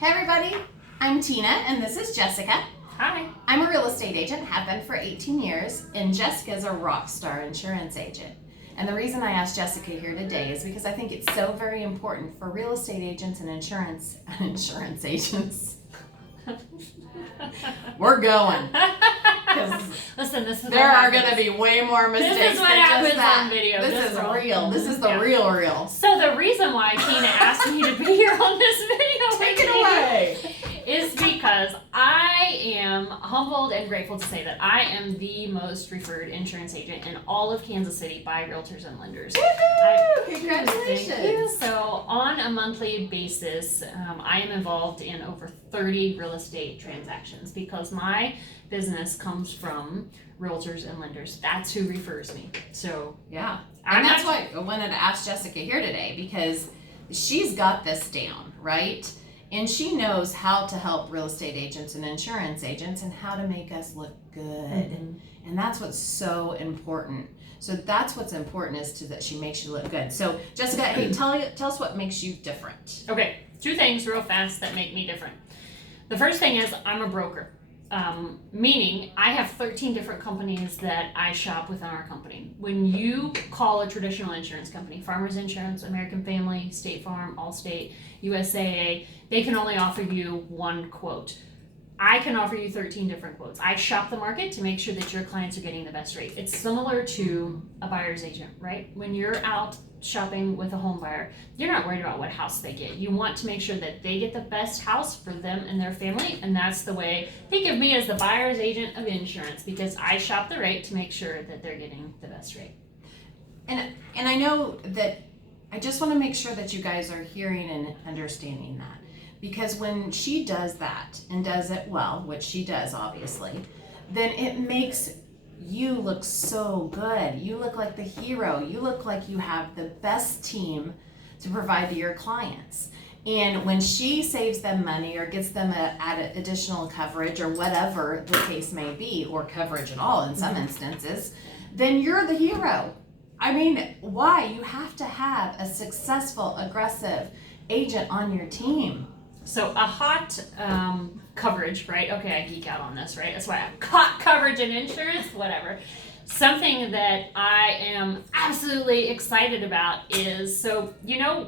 Hey everybody, I'm Tina and this is Jessica. Hi. I'm a real estate agent, have been for 18 years, and Jessica's a rock star insurance agent. And the reason I asked Jessica here today is because I think it's so very important for real estate agents and insurance agents. We're going. Listen, this is there are going to be way more mistakes. This is what than happens just that. on video. This is real. This is the Yeah. real. So the reason why Tina asked me to be here on this video Take it away. is because I am humbled and grateful to say that I am the most referred insurance agent in all of Kansas City by realtors and lenders. Congratulations. Thank you. So on a monthly basis, I am involved in over 30 real estate transactions because my business comes from realtors and lenders. That's who refers me. So yeah, and that's why I wanted to ask Jessica here today, because she's got this down, right? And she knows how to help real estate agents and insurance agents and how to make us look good. Mm-hmm. And that's what's so important. So that's what's important, is that she makes you look good. So Jessica, hey, tell us what makes you different. Okay, 2 things real fast that make me different. The first thing is I'm a broker. Meaning I have 13 different companies that I shop within our company. When you call a traditional insurance company, Farmers Insurance, American Family, State Farm, Allstate, USAA, they can only offer you one quote. I can offer you 13 different quotes. I shop the market to make sure that your clients are getting the best rate. It's similar to a buyer's agent, right? When you're out shopping with a home buyer, you're not worried about what house they get. You want to make sure that they get the best house for them and their family, and that's the way. Think of me as the buyer's agent of insurance, because I shop the rate to make sure that they're getting the best rate. And I know that I just want to make sure that you guys are hearing and understanding that. Because when she does that and does it well, which she does obviously, then it makes you look so good. You look like the hero. You look like you have the best team to provide to your clients. And when she saves them money or gets them additional coverage or whatever the case may be, or coverage at all in some instances, then you're the hero. I mean, why? You have to have a successful, aggressive agent on your team. So a hot coverage, right? Okay, I geek out on this, right? That's why I have hot coverage in insurance, whatever. Something that I am absolutely excited about is, so,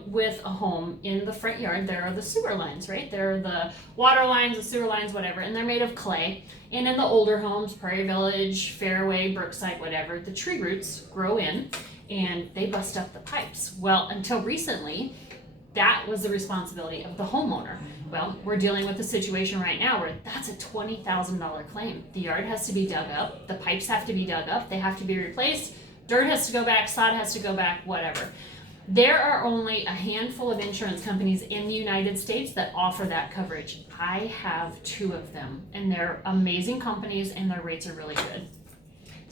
with a home in the front yard, there are the sewer lines, right? There are the water lines, the sewer lines, whatever, and they're made of clay. And in the older homes, Prairie Village, Fairway, Brookside, whatever, the tree roots grow in and they bust up the pipes. Well, until recently, that was the responsibility of the homeowner. Well, we're dealing with a situation right now where that's a $20,000 claim. The yard has to be dug up, the pipes have to be dug up, they have to be replaced, dirt has to go back, sod has to go back, whatever. There are only a handful of insurance companies in the United States that offer that coverage. I have 2 of them, and they're amazing companies and their rates are really good.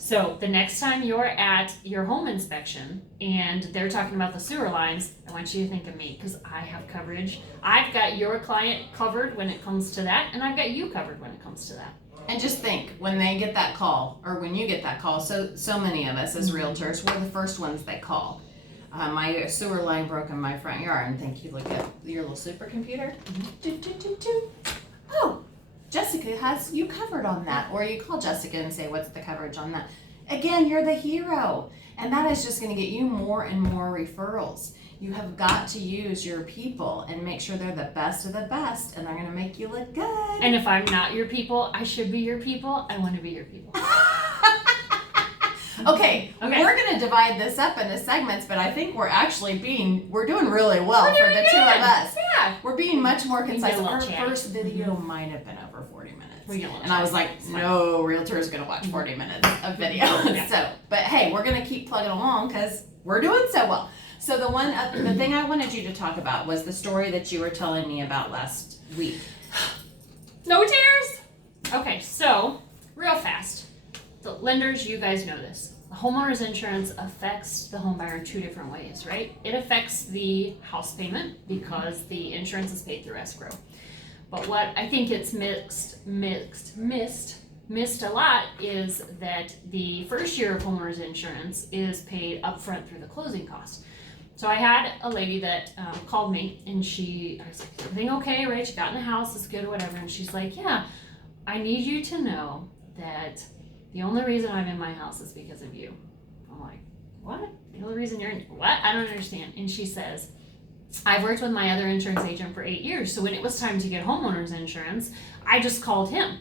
So the next time you're at your home inspection and they're talking about the sewer lines, I want you to think of me, because I have coverage. I've got your client covered when it comes to that, and I've got you covered when it comes to that. And just think, when they get that call, or when you get that call, so many of us as realtors, we're the first ones that call. My sewer line broke in my front yard, and think you look at your little supercomputer. Oh, Jessica has you covered on that. Or you call Jessica and say, what's the coverage on that? Again, you're the hero. And that is just going to get you more and more referrals. You have got to use your people and make sure they're the best of the best, and they're going to make you look good. And if I'm not your people, I should be your people. I want to be your people. Okay, we're going to divide this up into segments, but I think we're doing really well for the 2 of us. Yeah. We're being much more concise. Our chatty. first video might have been over 40 minutes. And I was like, It's no realtor is going to watch 40 minutes of video. Yeah. But hey, we're going to keep plugging along because we're doing so well. So the thing I wanted you to talk about was the story that you were telling me about last week. No tears? Okay, so real fast. The lenders, you guys know this. The homeowners insurance affects the home buyer in 2 different ways, right? It affects the house payment because the insurance is paid through escrow. But what I think it's missed a lot is that the first year of homeowners insurance is paid upfront through the closing costs. So I had a lady that called me, and I was like, everything okay, right? You got in the house, it's good or whatever. And she's like, yeah, I need you to know that the only reason I'm in my house is because of you. I'm like, what? The only reason you're in, what? I don't understand. And she says, I've worked with my other insurance agent for 8 years. So when it was time to get homeowners insurance, I just called him.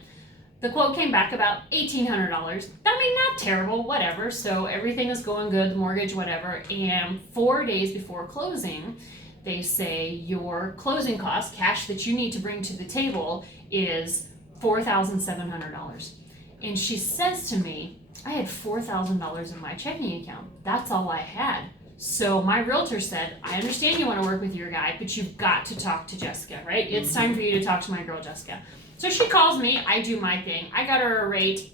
The quote came back about $1,800. I mean, not terrible, whatever. So everything is going good, the mortgage, whatever. And 4 days before closing, they say your closing cost, cash that you need to bring to the table, is $4,700. And she says to me, I had $4,000 in my checking account. That's all I had. So my realtor said, I understand you want to work with your guy, but you've got to talk to Jessica, right? It's time for you to talk to my girl, Jessica. So she calls me, I do my thing. I got her a rate,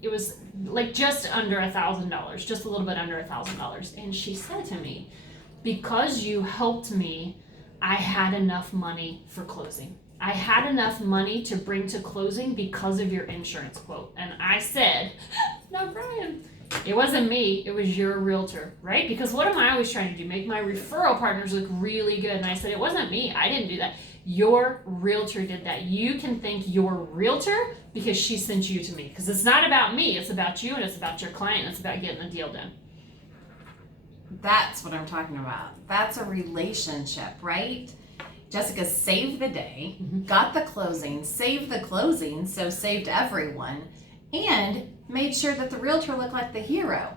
it was like just under $1,000, just a little bit under $1,000. And she said to me, because you helped me, I had enough money for closing. I had enough money to bring to closing because of your insurance quote. And I said, no, Brian, it wasn't me, it was your realtor, right? Because what am I always trying to do? Make my referral partners look really good. And I said, it wasn't me, I didn't do that. Your realtor did that. You can thank your realtor because she sent you to me. Because it's not about me, it's about you, and it's about your client, and it's about getting the deal done. That's what I'm talking about. That's a relationship, right? Jessica saved the day, got the closing, saved the closing, so saved everyone, and made sure that the realtor looked like the hero.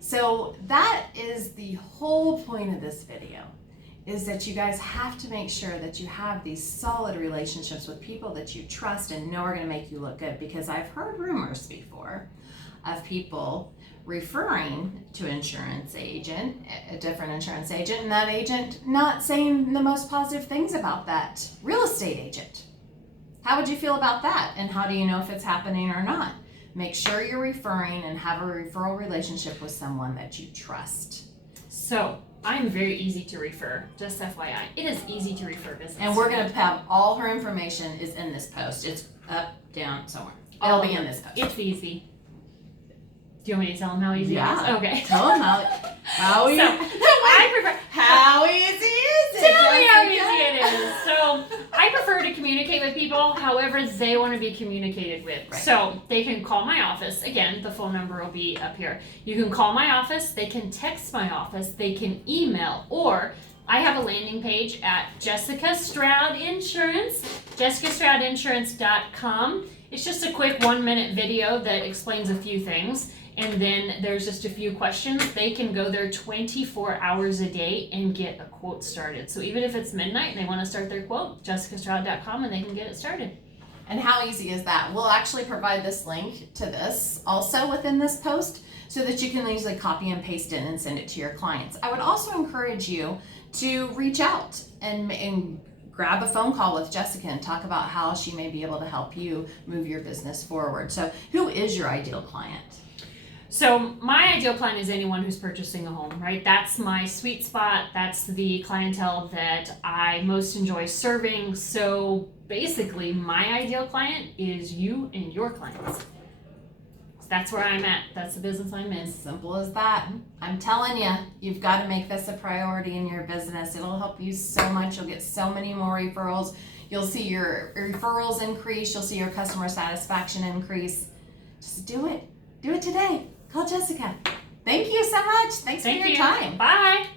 So that is the whole point of this video, is that you guys have to make sure that you have these solid relationships with people that you trust and know are going to make you look good. Because I've heard rumors before of people referring to an insurance agent, a different insurance agent, and that agent not saying the most positive things about that real estate agent. How would you feel about that? And how do you know if it's happening or not? Make sure you're referring and have a referral relationship with someone that you trust. So I'm very easy to refer, just FYI. It is easy to refer business. And we're going to have all her information is in this post. It's up, down, somewhere. It'll be in this post. It's easy. Do you want me to tell them how easy it is? Okay. Tell them how easy. I prefer. How easy is it? Tell me how easy it is. So I prefer to communicate with people however they want to be communicated with. Right. So they can call my office. Again, the phone number will be up here. You can call my office. They can text my office. They can email, or I have a landing page at Jessica Stroud Insurance, JessicaStroudInsurance.com. It's just a quick 1-minute video that explains a few things. And then there's just a few questions. They can go there 24 hours a day and get a quote started. So even if it's midnight and they want to start their quote, JessicaStroud.com, and they can get it started. And how easy is that? We'll actually provide this link to this also within this post so that you can easily copy and paste it and send it to your clients. I would also encourage you to reach out and grab a phone call with Jessica and talk about how she may be able to help you move your business forward. So who is your ideal client? So my ideal client is anyone who's purchasing a home, right? That's my sweet spot. That's the clientele that I most enjoy serving. So basically, my ideal client is you and your clients. So that's where I'm at. That's the business I'm in. Simple as that. I'm telling you, you've got to make this a priority in your business. It'll help you so much. You'll get so many more referrals. You'll see your referrals increase. You'll see your customer satisfaction increase. Just do it. Do it today. Call Jessica. Thank you so much. Thanks for your time. Bye.